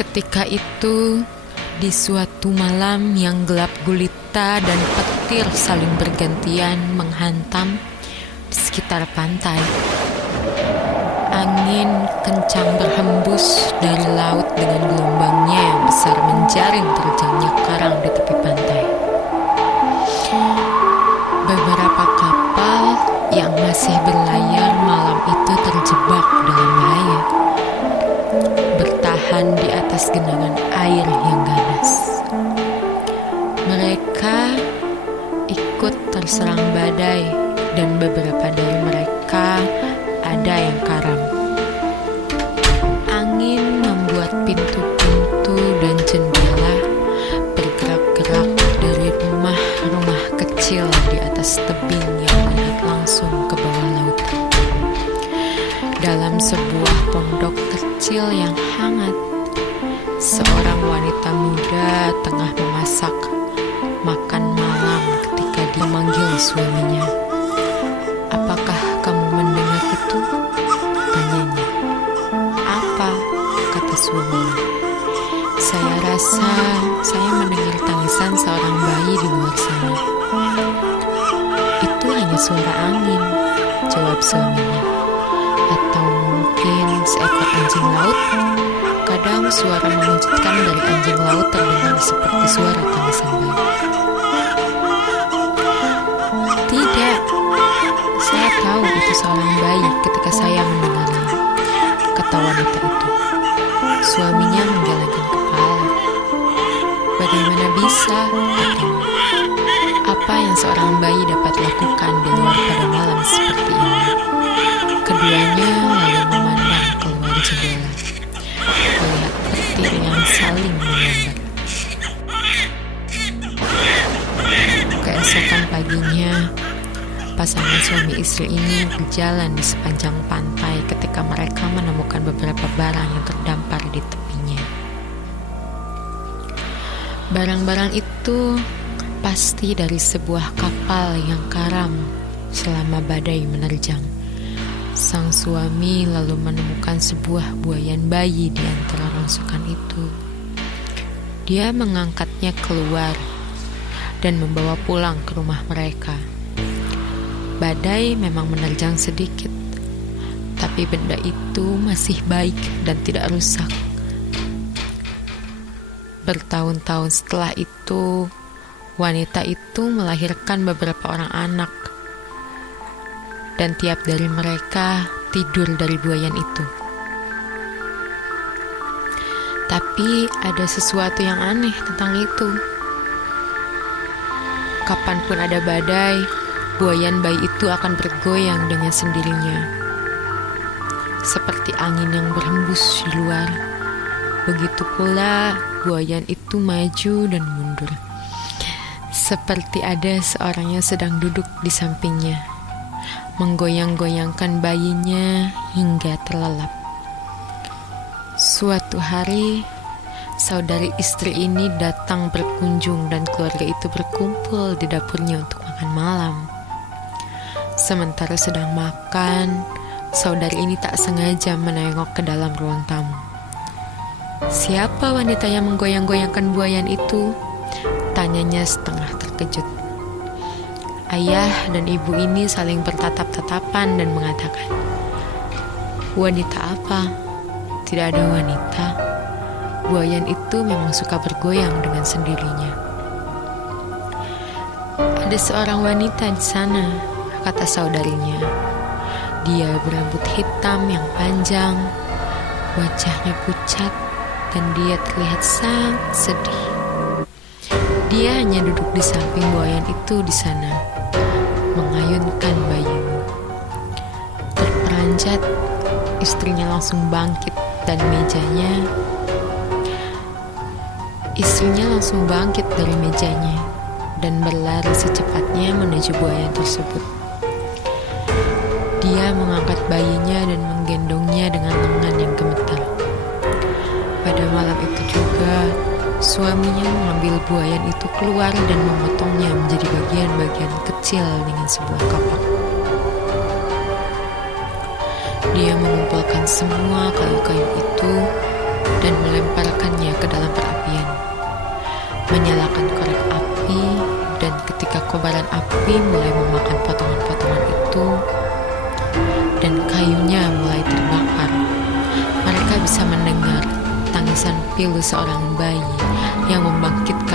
Ketika itu, di suatu malam yang gelap gulita dan petir saling bergantian menghantam di sekitar pantai, angin kencang berhembus dari laut dengan gelombangnya yang besar menjaring terjangnya karang di tepi pantai. Beberapa kapal yang masih berlayar malam itu terjebak dalam bahaya, bertahan di atas genangan air yang ganas. Mereka ikut terserang badai dan beberapa dari mereka ada yang karam. Angin membuat pintu-pintu dan jendela bergerak-gerak dari rumah-rumah kecil di atas tebing yang melihat langsung ke bawah laut. Dalam sebuah pondok kecil yang hangat, seorang wanita muda tengah memasak makan malam ketika dia memanggil suaminya. "Apakah kamu mendengar itu?" tanyanya. "Apa?" kata suaminya. "Saya rasa saya mendengar tangisan seorang bayi di luar sana." "Itu hanya suara angin," jawab suaminya. "Atau mungkin seekor anjing laut? Kadang suara mengejutkan dari anjing laut terdengar seperti suara tangisan bayi." "Tidak, saya tahu itu seorang bayi ketika saya mendengarnya," kata wanita itu. Suaminya menggelengkan kepala. "Bagaimana bisa?" katanya. "Apa yang seorang bayi dapat lakukan di luar pada malam seperti ini?" Keduanya lalu memandang keluar jendela, melihat petir yang saling menyambar. Keesokan paginya, pasangan suami istri ini berjalan di sepanjang pantai ketika mereka menemukan beberapa barang yang terdampar di tepinya. Barang-barang itu pasti dari sebuah kapal yang karam selama badai menerjang. Sang suami lalu menemukan sebuah buayan bayi di antara rongsokan itu. Dia mengangkatnya keluar dan membawa pulang ke rumah mereka. Badai memang menerjang sedikit, tapi benda itu masih baik dan tidak rusak. Bertahun-tahun setelah itu, wanita itu melahirkan beberapa orang anak, dan tiap dari mereka tidur dari buayan itu. Tapi ada sesuatu yang aneh tentang itu. Kapanpun ada badai, buayan bayi itu akan bergoyang dengan sendirinya. Seperti angin yang berhembus di luar, begitu pula buayan itu maju dan mundur. Seperti ada seorang yang sedang duduk di sampingnya, menggoyang-goyangkan bayinya hingga terlelap. Suatu hari, saudari istri ini datang berkunjung dan keluarga itu berkumpul di dapurnya untuk makan malam. Sementara sedang makan, saudari ini tak sengaja menengok ke dalam ruang tamu. "Siapa wanita yang menggoyang-goyangkan buayan itu?" tanyanya setengah terkejut. Ayah dan ibu ini saling bertatap-tatapan dan mengatakan, "Wanita apa? Tidak ada wanita. Buayan itu memang suka bergoyang dengan sendirinya." "Ada seorang wanita di sana," kata saudarinya. "Dia berambut hitam yang panjang, wajahnya pucat, dan dia terlihat sangat sedih. Dia hanya duduk di samping buayan itu di sana, mengayunkan bayimu." Terperanjat, istrinya langsung bangkit dan mejanya. Istrinya langsung bangkit dari mejanya dan berlari secepatnya menuju buaya tersebut. Dia mengangkat bayinya dan menggendongnya dengan lengan yang gemetar. Pada malam itu juga, suaminya mengambil buayan itu keluar dan memotongnya menjadi bagian-bagian kecil dengan sebuah kapak. Dia mengumpulkan semua kayu-kayu itu dan melemparkannya ke dalam perapian, menyalakan korek api, dan ketika kobaran api mulai memakan potongan-potongan itu dan kayunya mulai terbakar, mereka bisa mendengar tangisan pilu seorang bayi yang membangkitkan